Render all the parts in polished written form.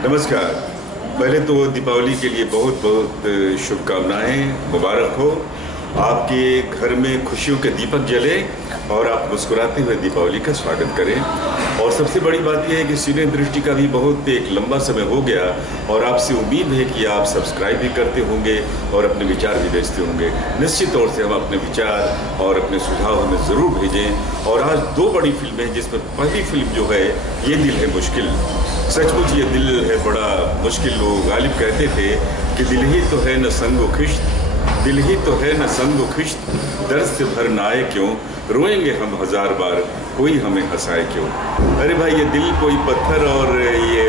नमस्कार। पहले तो दीपावली के लिए बहुत बहुत शुभकामनाएं, मुबारक हो। आपके घर में खुशियों के दीपक जले और आप मुस्कुराते हुए दीपावली का स्वागत करें। और सबसे बड़ी बात यह है कि सिने दृष्टि का भी बहुत एक लंबा समय हो गया और आपसे उम्मीद है कि आप सब्सक्राइब भी करते होंगे और अपने विचार भी भेजते होंगे। निश्चित तौर से हम अपने विचार और अपने सुझाव हमें ज़रूर भेजें। और आज दो बड़ी फिल्में हैं, जिसमें पहली फिल्म जो है ये दिल है मुश्किल। सचमुच ये दिल है बड़ा मुश्किल। लोग गालिब कहते थे कि दिल ही तो है न संगो खिश्त, दिल ही तो है न संगो खिश्त, दर्द से भर आए क्यों, रोएंगे हम हजार बार, कोई हमें हंसाए क्यों। अरे भाई, ये दिल कोई पत्थर और ये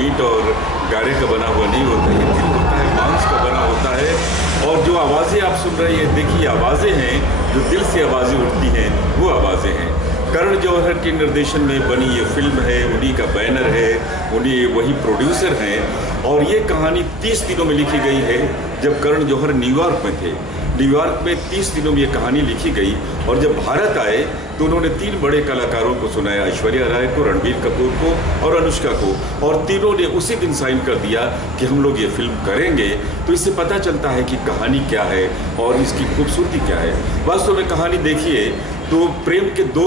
ईंट और गारे का बना हुआ नहीं होता। ये दिल होता है, मांस का बना होता है। और जो आवाज़ें आप सुन रहे हैं, देखिए आवाज़ें हैं जो दिल से आवाज़ें उठती हैं, वो आवाज़ें हैं। करण जौहर के निर्देशन में बनी ये फिल्म है, उन्हीं का बैनर है, उन्हीं वही प्रोड्यूसर हैं। और ये कहानी 30 दिनों में लिखी गई है, जब करण जौहर न्यूयॉर्क में थे। न्यूयॉर्क में 30 दिनों में ये कहानी लिखी गई और जब भारत आए तो उन्होंने 3 बड़े कलाकारों को सुनाया, ऐश्वर्या राय को, रणबीर कपूर को और अनुष्का को। और तीनों ने उसी दिन साइन कर दिया कि हम लोग ये फिल्म करेंगे। तो इससे पता चलता है कि कहानी क्या है और इसकी खूबसूरती क्या है। वास्तव में कहानी देखिए तो प्रेम के दो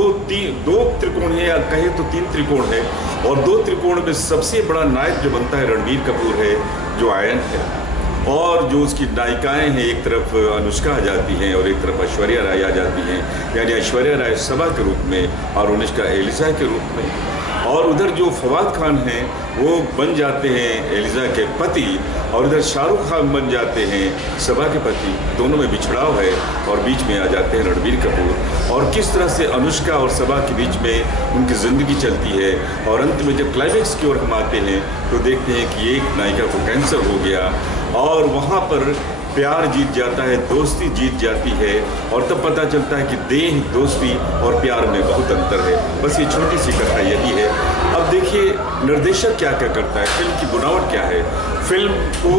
त्रिकोण हैं, या कहे तो 3 त्रिकोण है। और 2 त्रिकोण में सबसे बड़ा नायक जो बनता है रणबीर कपूर है, जो आयन है। और जो उसकी नायिकाएं हैं, एक तरफ अनुष्का आ जाती हैं और एक तरफ ऐश्वर्या राय आ जाती हैं। यानी ऐश्वर्या राय सबा के रूप में और अनुष्का एलिजा के रूप में। और उधर जो फवाद खान हैं वो बन जाते हैं एलिजा के पति, और उधर शाहरुख खान बन जाते हैं सबा के पति। दोनों में बिछड़ाव है और बीच में आ जाते हैं रणबीर कपूर। और किस तरह से अनुष्का और सबा के बीच में उनकी ज़िंदगी चलती है। और अंत में जब क्लाइमेक्स की ओर हम आते हैं तो देखते हैं कि एक नायिका को कैंसर हो गया और वहाँ पर प्यार जीत जाता है, दोस्ती जीत जाती है। और तब पता चलता है कि देह, दोस्ती और प्यार में बहुत अंतर है। बस ये छोटी सी कथा यही है। अब देखिए निर्देशक क्या क्या करता है, फिल्म की बनावट क्या है। फिल्म को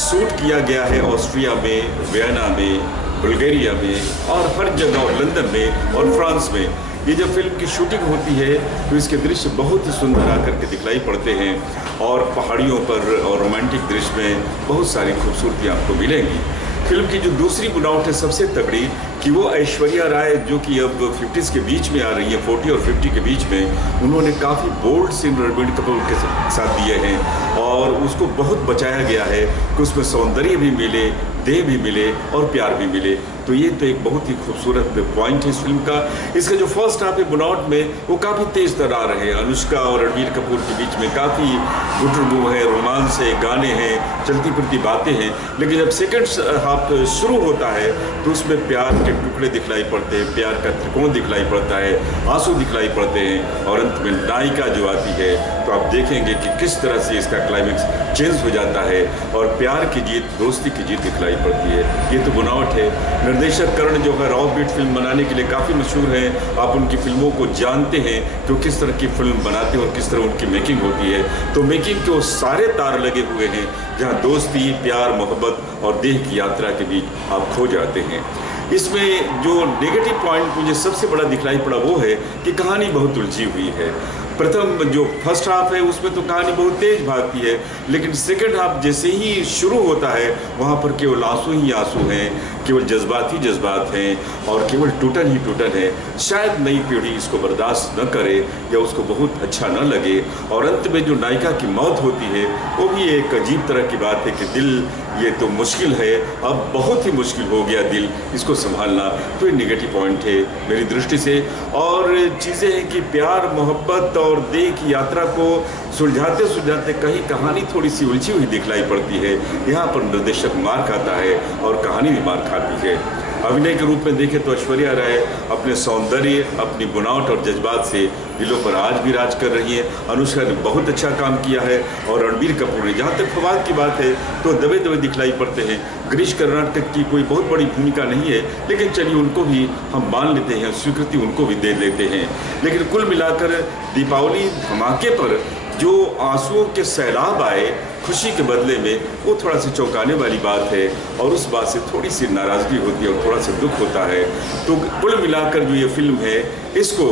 शूट किया गया है ऑस्ट्रिया में, वियना में, बुल्गारिया में और हर जगह, और लंदन में और फ्रांस में। ये जब फिल्म की शूटिंग होती है तो इसके दृश्य बहुत ही सुंदर आकर के दिखलाई पड़ते हैं। और पहाड़ियों पर और रोमांटिक दृश्य में बहुत सारी खूबसूरती आपको मिलेंगी। फिल्म की जो दूसरी बनावट है सबसे तगड़ी, कि वो ऐश्वर्या राय जो कि अब 50s के बीच में आ रही है, 40 और 50 के बीच में, उन्होंने काफ़ी बोल्ड सीन रणबीर कपूर के साथ दिए हैं। और उसको बहुत बचाया गया है कि उसमें सौंदर्य भी मिले, देह भी मिले और प्यार भी मिले। तो ये तो एक बहुत ही खूबसूरत पॉइंट है इस फिल्म का। इसका जो फर्स्ट हाफ है बनावट में, वो काफ़ी तेज तर्रार है। अनुष्का और रणबीर कपूर के बीच में काफ़ी गुटरगू है, रोमांस है, गाने हैं, चलती फिरती बातें हैं। लेकिन जब सेकंड हाफ शुरू होता है तो उसमें प्यार के टुकड़े दिखलाई पड़ते हैं, प्यार का त्रिकोण दिखलाई पड़ता है, आंसू दिखलाई पड़ते हैं। और अंत में नायिका जो आती है तो आप देखेंगे कि किस तरह से इसका क्लाइमेक्स चेंज हो जाता है और प्यार की जीत, दोस्ती की जीत दिखलाई पड़ती है। ये तो बनावट है। निर्देशक Karan Johar off beat film बनाने के लिए काफ़ी मशहूर हैं। आप उनकी फिल्मों को जानते हैं कि वो किस तरह की फिल्म बनाते हैं और किस तरह उनकी मेकिंग होती है। तो मेकिंग के वो सारे तार लगे हुए हैं जहाँ दोस्ती, प्यार, मोहब्बत और देह की यात्रा के बीच आप खो जाते हैं। इसमें जो नेगेटिव पॉइंट मुझे सबसे बड़ा दिखलाई पड़ा वो है कि कहानी बहुत उलझी हुई है। प्रथम जो फर्स्ट हाफ है उसमें तो कहानी बहुत तेज भागती है, लेकिन सेकंड हाफ जैसे ही शुरू होता है वहाँ पर केवल आंसू ही आंसू हैं, केवल जज्बात ही जज्बात हैं और केवल टूटन ही टूटन है। शायद नई पीढ़ी इसको बर्दाश्त न करे या उसको बहुत अच्छा न लगे। और अंत में जो नायिका की मौत होती है वो भी एक अजीब तरह की बात है कि दिल, ये तो मुश्किल है, अब बहुत ही मुश्किल हो गया दिल, इसको संभालना। तो ये नेगेटिव पॉइंट है मेरी दृष्टि से। और चीज़ें हैं कि प्यार, मोहब्बत और देह की यात्रा को सुलझाते सुलझाते कहीं कहानी थोड़ी सी उलझी हुई दिखलाई पड़ती है। यहाँ पर निर्देशक मार खाता है और कहानी भी मार खाती है। अभिनय के रूप में देखें तो ऐश्वर्या राय अपने सौंदर्य, अपनी बनावट और जज्बात से दिलों पर आज भी राज कर रही है। अनुष्का ने बहुत अच्छा काम किया है और रणबीर कपूर ने, जहाँ तक फवाद की बात है तो दबे दबे दिखलाई पड़ते हैं। गिरीश कर्नाटक की कोई बहुत बड़ी भूमिका नहीं है, लेकिन चलिए उनको भी हम मान लेते हैं, स्वीकृति उनको भी दे लेते हैं। लेकिन कुल मिलाकर दीपावली धमाके पर जो आंसुओं के सैलाब आए खुशी के बदले में, वो थोड़ा सी चौंकाने वाली बात है। और उस बात से थोड़ी सी नाराज़गी होती है और थोड़ा सा दुख होता है। तो कुल मिलाकर जो ये फिल्म है, इसको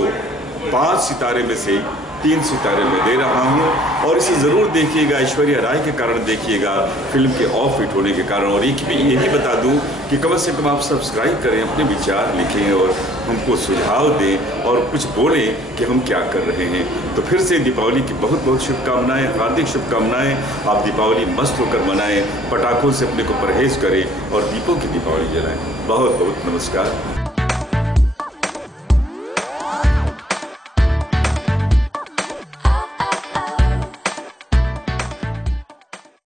5 सितारे में से 3 सितारे मैं दे रहा हूँ। और इसे ज़रूर देखिएगा, ऐश्वर्या राय के कारण देखिएगा, फिल्म के ऑफ हिट होने के कारण। और एक भी यही बता दूँ कि कम से कम आप सब्सक्राइब करें, अपने विचार लिखें और हमको सुझाव दें और कुछ बोलें कि हम क्या कर रहे हैं। तो फिर से दीपावली की बहुत बहुत शुभकामनाएं, हार्दिक शुभकामनाएं। आप दीपावली मस्त होकर मनाएं, पटाखों से अपने को परहेज करें और दीपों की दीपावली जलाएं। बहुत बहुत नमस्कार।